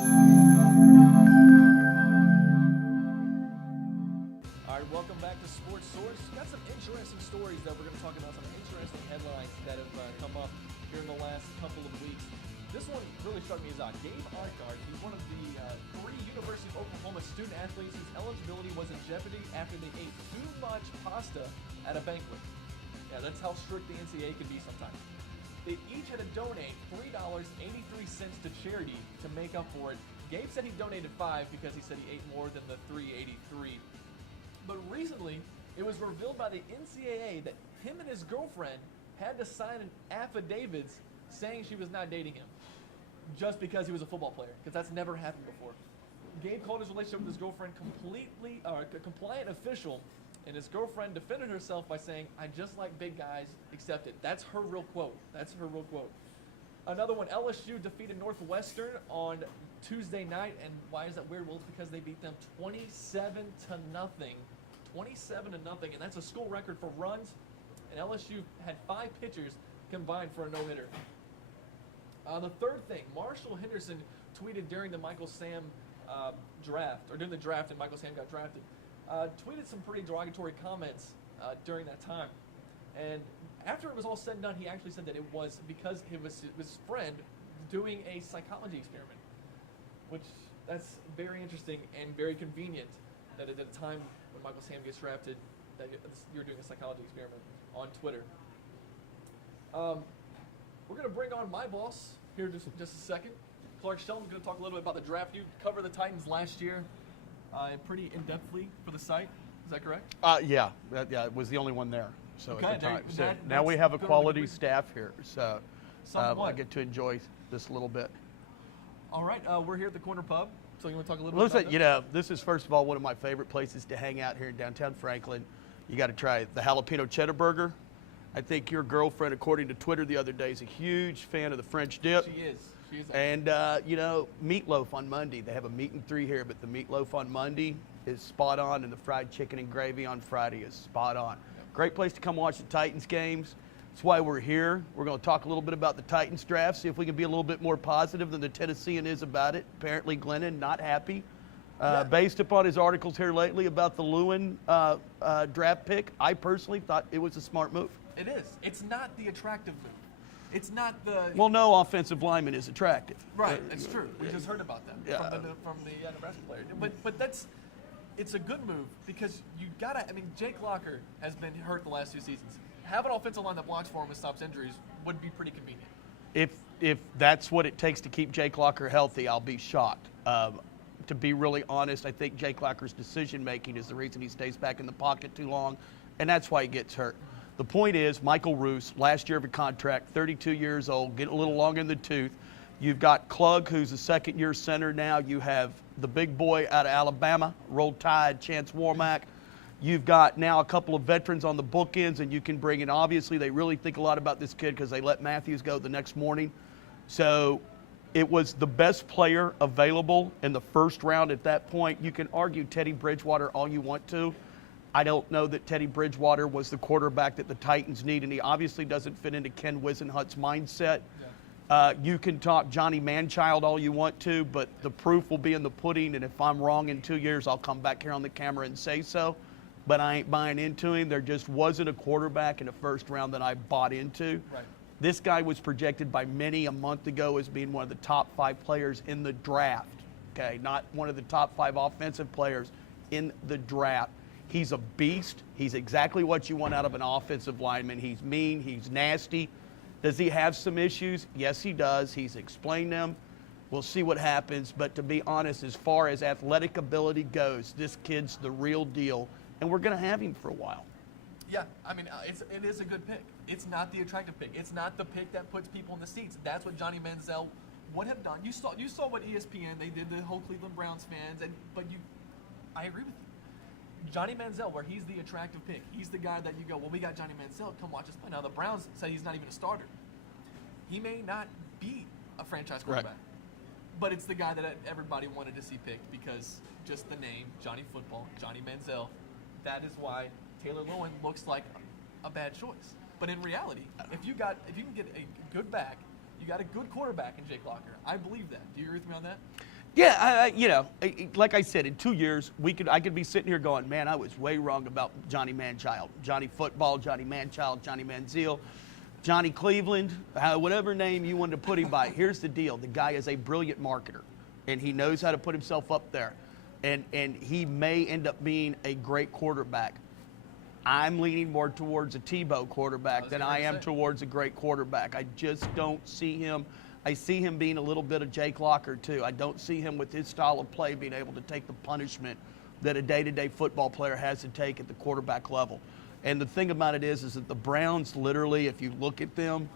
All right, welcome back to Sports Source. Got some interesting stories that we're going to talk about, some interesting headlines that have come up here in the last couple of weeks. This one really struck me as odd. Gabe Arkard, he's one of the 3 University of Oklahoma student athletes whose eligibility was in jeopardy after they ate too much pasta at a banquet. Yeah, that's how strict the NCAA can be sometimes. They each had to donate $3.83 to charity to make up for it. Gabe said he donated $5 because he said he ate more than the $3.83. But recently, it was revealed by the NCAA that him and his girlfriend had to sign an affidavit saying she was not dating him just because he was a football player, because that's never happened before. Gabe called his relationship with his girlfriend a compliant official, and his girlfriend defended herself by saying, "I just like big guys, accept it." That's her real quote. Another one, LSU defeated Northwestern on Tuesday night, and why is that weird? Well, it's because they beat them 27-0. 27-0, and that's a school record for runs, and LSU had 5 pitchers combined for a no-hitter. The third thing, Marshall Henderson tweeted during the Michael Sam draft, or during the draft and Michael Sam got drafted, tweeted some pretty derogatory comments during that time. And after it was all said and done, he actually said that it was because it was his friend doing a psychology experiment, which that's very interesting and very convenient that at a time when Michael Sam gets drafted, that you're doing a psychology experiment on Twitter. We're going to bring on my boss here just a second. Clark Shelton's going to talk a little bit about the draft. You covered the Titans last year pretty in-depthly for the site. Is that correct? Yeah, it was the only one there. So okay, at the time. So now we have a quality staff here, so I get to enjoy this a little bit. All right, we're here at the Corner Pub. So you want to talk a little bit about that? This is, first of all, one of my favorite places to hang out here in downtown Franklin. You got to try the jalapeno cheddar burger. I think your girlfriend, according to Twitter the other day, is a huge fan of the French dip. She is. And, meatloaf on Monday. They have a meat and 3 here, but the meatloaf on Monday is spot on, and the fried chicken and gravy on Friday is spot on. Great place to come watch the Titans games. That's why we're here. We're going to talk a little bit about the Titans draft, see if we can be a little bit more positive than the Tennessean is about it. Apparently, Glennon not happy. Based upon his articles here lately about the Lewin draft pick, I personally thought it was a smart move. It is. It's not the attractive move. It's not the... Well, no offensive lineman is attractive. Right, that's true. We just heard about that from the Nebraska player. But it's a good move because you gotta... I mean, Jake Locker has been hurt the last 2 seasons. Have an offensive line that blocks for him and stops injuries would be pretty convenient. If that's what it takes to keep Jake Locker healthy, I'll be shocked. To be really honest, I think Jake Locker's decision-making is the reason he stays back in the pocket too long, and that's why he gets hurt. The point is, Michael Roos, last year of a contract, 32 years old, getting a little long in the tooth. You've got Klug, who's a second-year center now. You have the big boy out of Alabama, Roll Tide, Chance Warmack. You've got now a couple of veterans on the bookends, and you can bring in, obviously, they really think a lot about this kid because they let Matthews go the next morning. So it was the best player available in the first round at that point. You can argue Teddy Bridgewater all you want to. I don't know that Teddy Bridgewater was the quarterback that the Titans need, and he obviously doesn't fit into Ken Wisenhunt's mindset. Yeah. You can talk Johnny Manchild all you want to, but the proof will be in the pudding, and if I'm wrong in 2 years, I'll come back here on the camera and say so. But I ain't buying into him. There just wasn't a quarterback in the first round that I bought into. Right. This guy was projected by many a month ago as being one of the top 5 players in the draft, okay? Not one of the top 5 offensive players in the draft. He's a beast. He's exactly what you want out of an offensive lineman. He's mean. He's nasty. Does he have some issues? Yes, he does. He's explained them. We'll see what happens. But to be honest, as far as athletic ability goes, this kid's the real deal, and we're going to have him for a while. Yeah, I mean, it is a good pick. It's not the attractive pick. It's not the pick that puts people in the seats. That's what Johnny Manziel would have done. You saw what ESPN, they did, the whole Cleveland Browns fans, I agree with you. Johnny Manziel, where he's the attractive pick. He's the guy that you go, well, we got Johnny Manziel, come watch us play. Now, the Browns say he's not even a starter. He may not be a franchise quarterback, but it's the guy that everybody wanted to see picked because just the name, Johnny Football, Johnny Manziel, that is why Taylor Lewin looks like a bad choice. But in reality, if you can get a good back, you got a good quarterback in Jake Locker. I believe that. Do you agree with me on that? Yeah, like I said, in 2 years, I could be sitting here going, man, I was way wrong about Johnny Manchild, Johnny Football, Johnny Manchild, Johnny Manziel, Johnny Cleveland, whatever name you wanted to put him by. Here's the deal. The guy is a brilliant marketer, and he knows how to put himself up there, and he may end up being a great quarterback. I'm leaning more towards a Tebow quarterback than I am towards a great quarterback. I just don't see him. I see him being a little bit of Jake Locker, too. I don't see him with his style of play being able to take the punishment that a day-to-day football player has to take at the quarterback level. And the thing about it is that the Browns literally, if you look at them,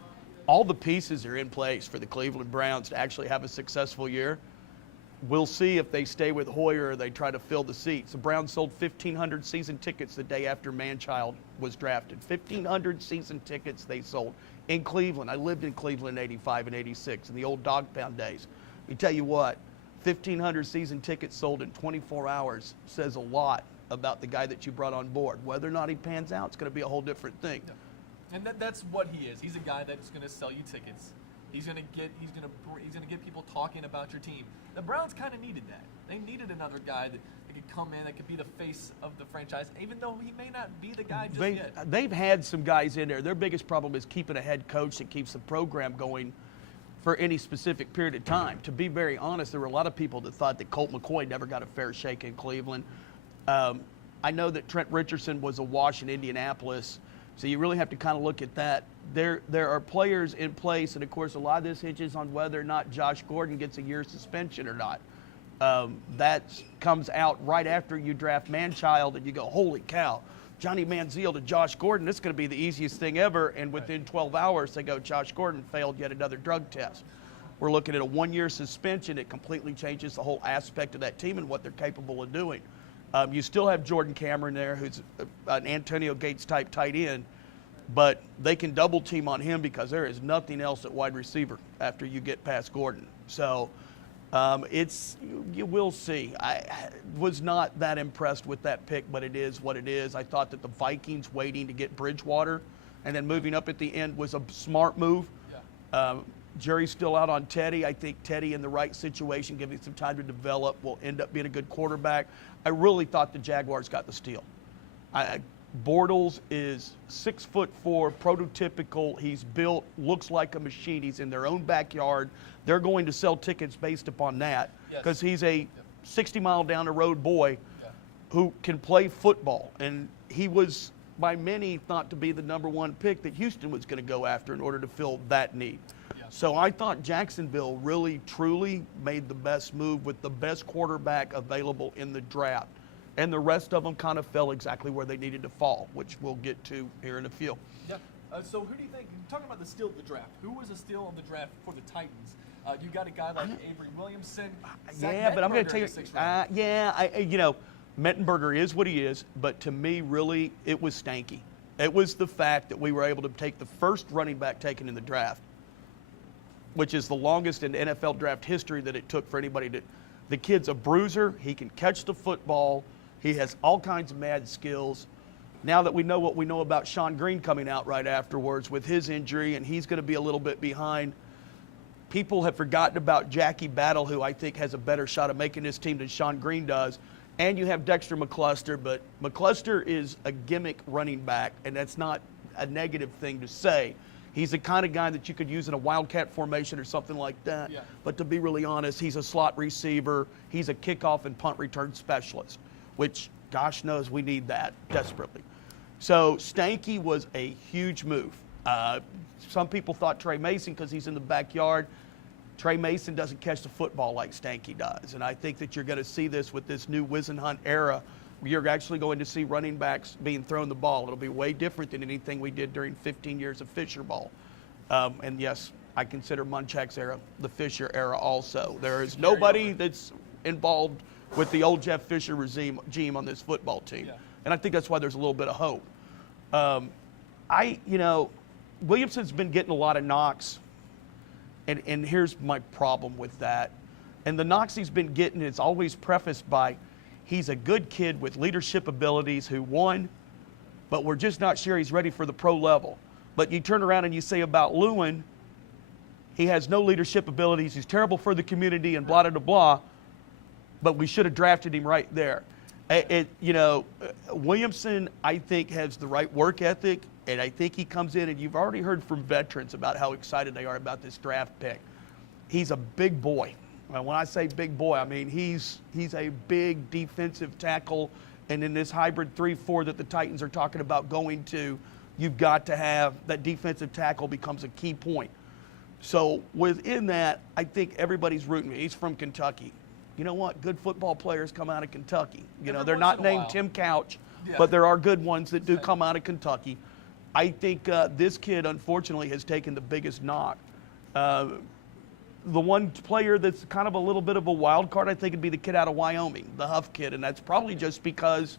all the pieces are in place for the Cleveland Browns to actually have a successful year. We'll see if they stay with Hoyer or they try to fill the seats. The Browns sold 1,500 season tickets the day after Manchild was drafted. 1,500 season tickets they sold in Cleveland. I lived in Cleveland in 85 and 86 in the old Dog Pound days. Let me tell you what, 1,500 season tickets sold in 24 hours says a lot about the guy that you brought on board. Whether or not he pans out, it's going to be a whole different thing. Yeah. And that's what he is. He's a guy that's going to sell you tickets. He's going to get people talking about your team. The Browns kind of needed that. They needed another guy that could come in, that could be the face of the franchise, even though he may not be the guy yet. They've had some guys in there. Their biggest problem is keeping a head coach that keeps the program going for any specific period of time. To be very honest, there were a lot of people that thought that Colt McCoy never got a fair shake in Cleveland. I know that Trent Richardson was a wash in Indianapolis, so you really have to kind of look at that. There are players in place, and of course a lot of this hinges on whether or not Josh Gordon gets a year's suspension or not. That comes out right after you draft Manchild, and you go, holy cow, Johnny Manziel to Josh Gordon, this is going to be the easiest thing ever, and within 12 hours they go, Josh Gordon failed yet another drug test. We're looking at a 1-year suspension. It completely changes the whole aspect of that team and what they're capable of doing. You still have Jordan Cameron there, who's an Antonio Gates-type tight end, but they can double team on him because there is nothing else at wide receiver after you get past Gordon. So you will see. I was not that impressed with that pick, but it is what it is. I thought that the Vikings waiting to get Bridgewater and then moving up at the end was a smart move. Yeah. Jerry's still out on Teddy. I think Teddy in the right situation, giving some time to develop, will end up being a good quarterback. I really thought the Jaguars got the steal. Bortles is 6'4", prototypical. He's built, looks like a machine. He's in their own backyard. They're going to sell tickets based upon that because he's a 60-mile down the road boy who can play football. And he was, by many, thought to be the #1 pick that Houston was going to go after in order to fill that need. So I thought Jacksonville really, truly made the best move with the best quarterback available in the draft. And the rest of them kind of fell exactly where they needed to fall, which we'll get to here in a few. Yeah. So who do you think, talking about the steal of the draft, who was a steal of the draft for the Titans? You got a guy like Avery Williamson. But I'm going to tell you, Mettenberger is what he is, but to me, really, it was Stanky. It was the fact that we were able to take the first running back taken in the draft, which is the longest in NFL draft history that it took for anybody to. The kid's a bruiser. He can catch the football. He has all kinds of mad skills. Now that we know what we know about Sean Green coming out right afterwards with his injury, and he's going to be a little bit behind, people have forgotten about Jackie Battle, who I think has a better shot of making this team than Sean Green does. And you have Dexter McCluster, but McCluster is a gimmick running back, and that's not a negative thing to say. He's the kind of guy that you could use in a wildcat formation or something like that. Yeah. But to be really honest, he's a slot receiver. He's a kickoff and punt return specialist, which, gosh knows, we need that desperately. So Stanky was a huge move. Some people thought Trey Mason because he's in the backyard. Trey Mason doesn't catch the football like Stanky does. And I think that you're going to see this with this new Wisenhunt era. You're actually going to see running backs being thrown the ball. It'll be way different than anything we did during 15 years of Fisher ball. And yes, I consider Munchak's era the Fisher era also. There is nobody that's involved with the old Jeff Fisher regime on this football team. Yeah. And I think that's why there's a little bit of hope. Williamson's been getting a lot of knocks, and here's my problem with that. And the knocks he's been getting is always prefaced by, he's a good kid with leadership abilities who won, but we're just not sure he's ready for the pro level. But you turn around and you say about Lewin, he has no leadership abilities, he's terrible for the community and blah, blah, blah. but we should have drafted him right there. Williamson, I think, has the right work ethic, and I think he comes in, and you've already heard from veterans about how excited they are about this draft pick. He's a big boy. When I say big boy, I mean he's a big defensive tackle, and in this hybrid 3-4 that the Titans are talking about going to, you've got to have that defensive tackle becomes a key point. So within that, I think everybody's rooting. He's from Kentucky. You know what? Good football players come out of Kentucky. They're not named Tim Couch, but there are good ones that do come out of Kentucky. I think this kid, unfortunately, has taken the biggest knock. The one player that's kind of a little bit of a wild card, I think, would be the kid out of Wyoming, the Huff kid, and that's probably just because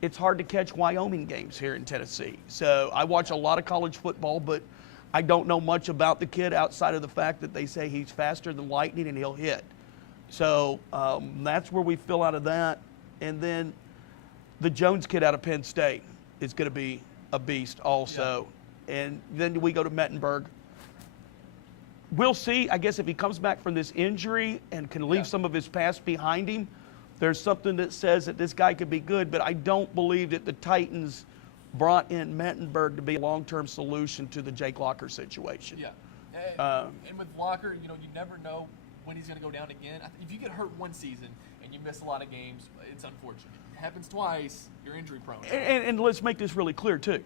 it's hard to catch Wyoming games here in Tennessee. So I watch a lot of college football, but I don't know much about the kid outside of the fact that they say he's faster than lightning and he'll hit. So that's where we fill out of that. And then the Jones kid out of Penn State is going to be a beast also. Yeah. And then we go to Mettenberg. We'll see, I guess, if he comes back from this injury and can leave some of his past behind him. There's something that says that this guy could be good, but I don't believe that the Titans brought in Mettenberg to be a long-term solution to the Jake Locker situation. Yeah. And with Locker, you never know when he's going to go down again. If you get hurt one season and you miss a lot of games, it's unfortunate. It happens twice, you're injury prone. And let's make this really clear, too.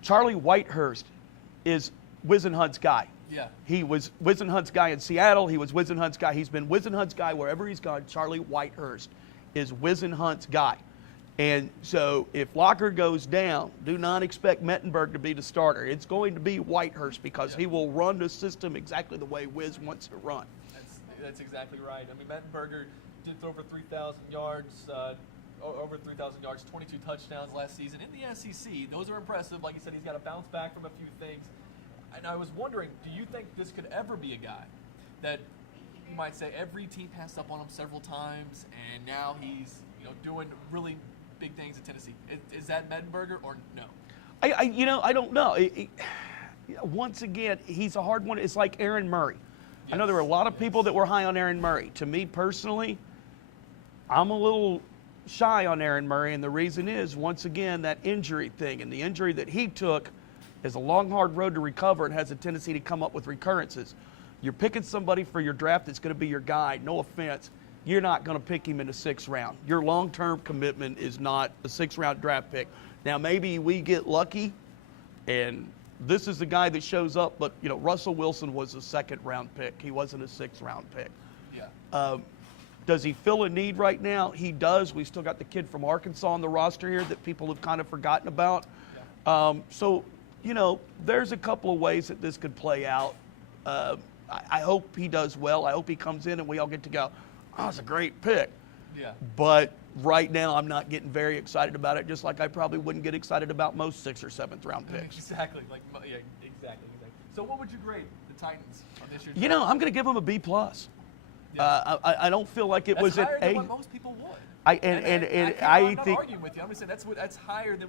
Charlie Whitehurst is Wisenhunt's guy. Yeah. He was Wisenhunt's guy in Seattle. He was Wisenhunt's guy. He's been Wisenhunt's guy wherever he's gone. Charlie Whitehurst is Wisenhunt's guy. And so if Locker goes down, do not expect Mettenberg to be the starter. It's going to be Whitehurst because he will run the system exactly the way Wiz wants to run. That's exactly right. I mean, Mettenberger did over 3,000 yards, 22 touchdowns last season in the SEC. Those are impressive. Like you said, he's got to bounce back from a few things. And I was wondering, do you think this could ever be a guy that you might say every team passed up on him several times, and now he's doing really big things in Tennessee? Is that Mettenberger or no? I don't know. Once again, he's a hard one. It's like Aaron Murray. Yes. I know there were a lot of people that were high on Aaron Murray. To me personally, I'm a little shy on Aaron Murray, and the reason is, once again, that injury thing. And the injury that he took is a long, hard road to recover and has a tendency to come up with recurrences. You're picking somebody for your draft that's going to be your guy. No offense. You're not going to pick him in the 6th round. Your long-term commitment is not a 6th-round draft pick. Now, maybe we get lucky, and this is the guy that shows up, but, Russell Wilson was a 2nd-round pick. He wasn't a 6th-round pick. Yeah. Does he fill a need right now? He does. We still got the kid from Arkansas on the roster here that people have kind of forgotten about. Yeah. So, there's a couple of ways that this could play out. I hope he does well. I hope he comes in and we all get to go, oh, it's a great pick. Yeah. But right now I'm not getting very excited about it, just like I probably wouldn't get excited about most 6th or 7th round picks. Exactly. Exactly. So what would you grade the Titans on this year's? I'm going to give them a B+. Yeah. I don't feel like it was an A. That's higher than what most people would. I'm not arguing with you. I'm just saying that's higher than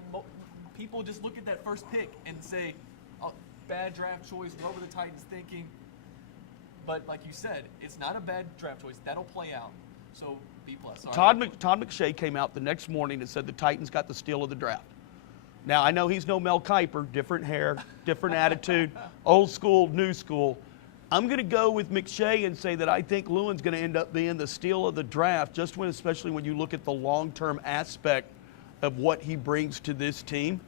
people just look at that first pick and say, oh, bad draft choice. What were the Titans thinking? But like you said, it's not a bad draft choice. That'll play out. So B+. Todd McShay came out the next morning and said the Titans got the steal of the draft. Now, I know he's no Mel Kiper, different hair, different attitude, old school, new school. I'm going to go with McShay and say that I think Lewin's going to end up being the steal of the draft, especially when you look at the long-term aspect of what he brings to this team.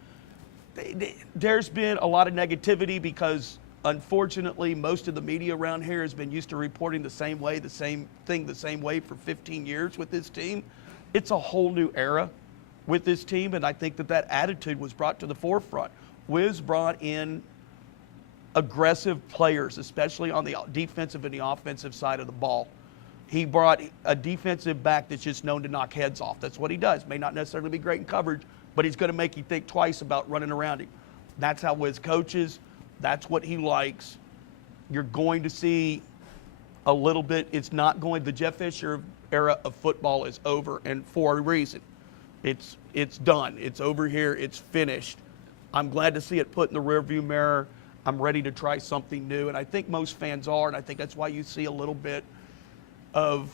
There's been a lot of negativity because, unfortunately, most of the media around here has been used to reporting the same way for 15 years with this team. It's a whole new era with this team, and I think that attitude was brought to the forefront. Wiz brought in aggressive players, especially on the defensive and the offensive side of the ball. He brought a defensive back that's just known to knock heads off. That's what he does. May not necessarily be great in coverage, but he's going to make you think twice about running around him. That's how Wiz coaches. That's what he likes. You're going to see a little bit. The Jeff Fisher era of football is over, and for a reason. It's done. It's over here. It's finished. I'm glad to see it put in the rearview mirror. I'm ready to try something new, and I think most fans are, and I think that's why you see a little bit of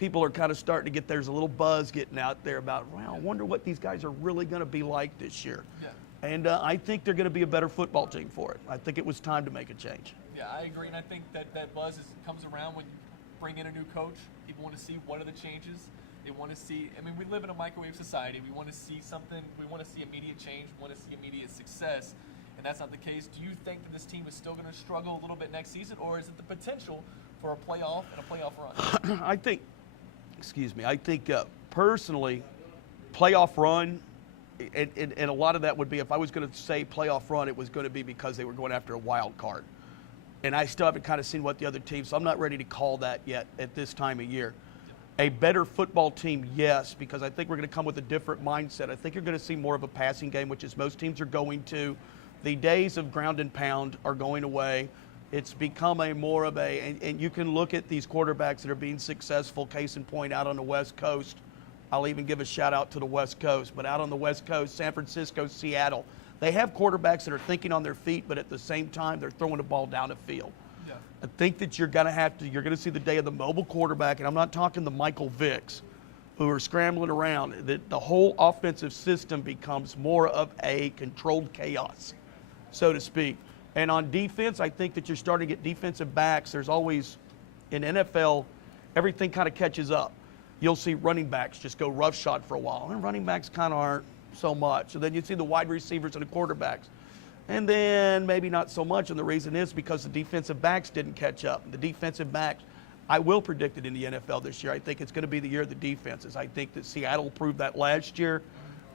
people are kind of starting to get, there's a little buzz getting out there about, wow, I wonder what these guys are really going to be like this year. Yeah. And I think they're going to be a better football team for it. I think it was time to make a change. Yeah, I agree, and I think that buzz comes around when you bring in a new coach. People want to see what are the changes. They want to see, I mean, we live in a microwave society. We want to see something. We want to see immediate change. We want to see immediate success, and that's not the case. Do you think that this team is still going to struggle a little bit next season, or is it the potential for a playoff and a playoff run? I think personally, playoff run, and a lot of that would be, if I was going to say playoff run, it was going to be because they were going after a wild card. And I still haven't kind of seen what the other teams, so I'm not ready to call that yet at this time of year. A better football team, yes, because I think we're going to come with a different mindset. I think you're going to see more of a passing game, which is most teams are going to. The days of ground and pound are going away. It's become a more of a, and you can look at these quarterbacks that are being successful, case in point, out on the West Coast. I'll even give a shout out to the West Coast, but out on the West Coast, San Francisco, Seattle, they have quarterbacks that are thinking on their feet, but at the same time, they're throwing the ball down the field. Yeah. I think that you're going to see the day of the mobile quarterback, and I'm not talking the Michael Vicks who are scrambling around. The whole offensive system becomes more of a controlled chaos, so to speak. And on defense, I think that you're starting to get defensive backs. There's always, in NFL, everything kind of catches up. You'll see running backs just go roughshod for a while, and running backs kind of aren't so much. And then you see the wide receivers and the quarterbacks. And then maybe not so much, and the reason is because the defensive backs didn't catch up. The defensive backs, I will predict it in the NFL this year. I think it's going to be the year of the defenses. I think that Seattle proved that last year.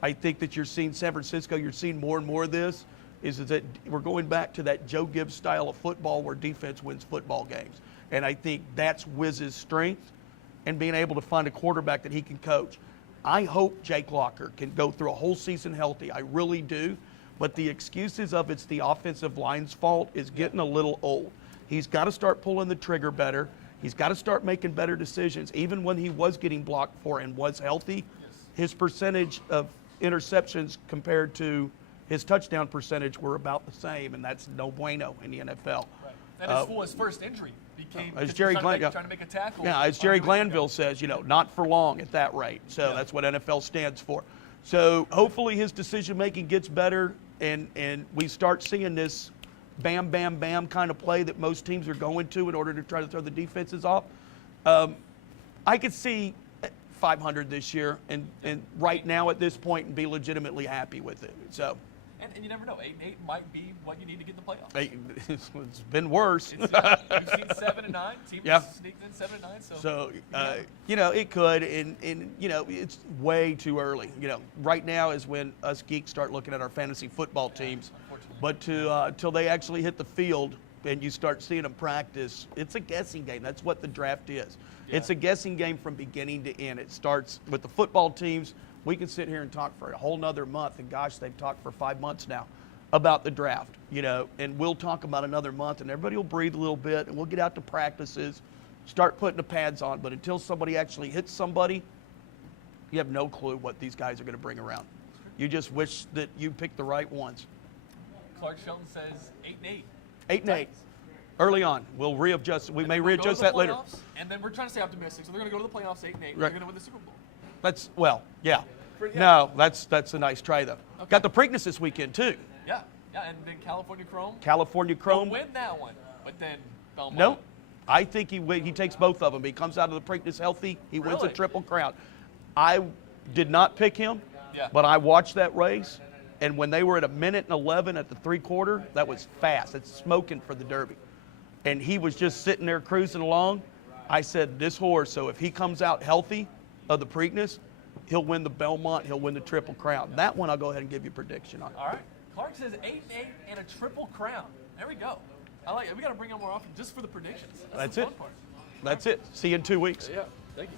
I think that you're seeing San Francisco, you're seeing more and more of this, is that we're going back to that Joe Gibbs style of football where defense wins football games. And I think that's Wiz's strength, and being able to find a quarterback that he can coach. I hope Jake Locker can go through a whole season healthy. I really do. But the excuses of it's the offensive line's fault is getting a little old. He's got to start pulling the trigger better. He's got to start making better decisions. Even when he was getting blocked for and was healthy, his percentage of interceptions compared to his touchdown percentage were about the same, and that's no bueno in the NFL. Right. And his first injury became as Jerry trying to make a tackle. Yeah, as Jerry Glanville says, not for long at that rate. So that's what NFL stands for. So hopefully his decision-making gets better, and we start seeing this bam, bam, bam kind of play that most teams are going to in order to try to throw the defenses off. I could see 500 this year, and right now at this point, and be legitimately happy with it. So. And you never know. 8-8 might be what you need to get in the playoffs. It's been worse. We've seen 7-9. Teams sneaked in 7-9. So it could, and it's way too early. Right now is when us geeks start looking at our fantasy football teams. But till they actually hit the field and you start seeing them practice, it's a guessing game. That's what the draft is. Yeah. It's a guessing game from beginning to end. It starts with the football teams. We can sit here and talk for a whole nother month, and gosh, they've talked for 5 months now about the draft, and we'll talk about another month, and everybody will breathe a little bit, and we'll get out to practices, start putting the pads on. But until somebody actually hits somebody, you have no clue what these guys are going to bring around. You just wish that you picked the right ones. Clark Shelton says 8-8. 8-8. Early on. We'll readjust. We may readjust that later. And then we're trying to stay optimistic. So they're going to go to the playoffs 8-8. Right. They're going to win the Super Bowl. Yeah. No, that's a nice try, though. Okay. Got the Preakness this weekend, too. Yeah, and then California Chrome. They'll win that one, but then Belmont. Nope. I think he takes both of them. He comes out of the Preakness healthy. He wins a Triple Crown. I did not pick him, but I watched that race, and when they were at 1:11 at the 3/4, that was fast. It's smoking for the Derby. And he was just sitting there cruising along. I said, this horse, so if he comes out healthy of the Preakness, he'll win the Belmont, he'll win the Triple Crown. That one I'll go ahead and give you a prediction on. All right. Clark says 8-8 and a Triple Crown. There we go. I like it. We got to bring him more often just for the predictions. That's it. Fun part. That's it. See you in 2 weeks. Yeah. Thank you.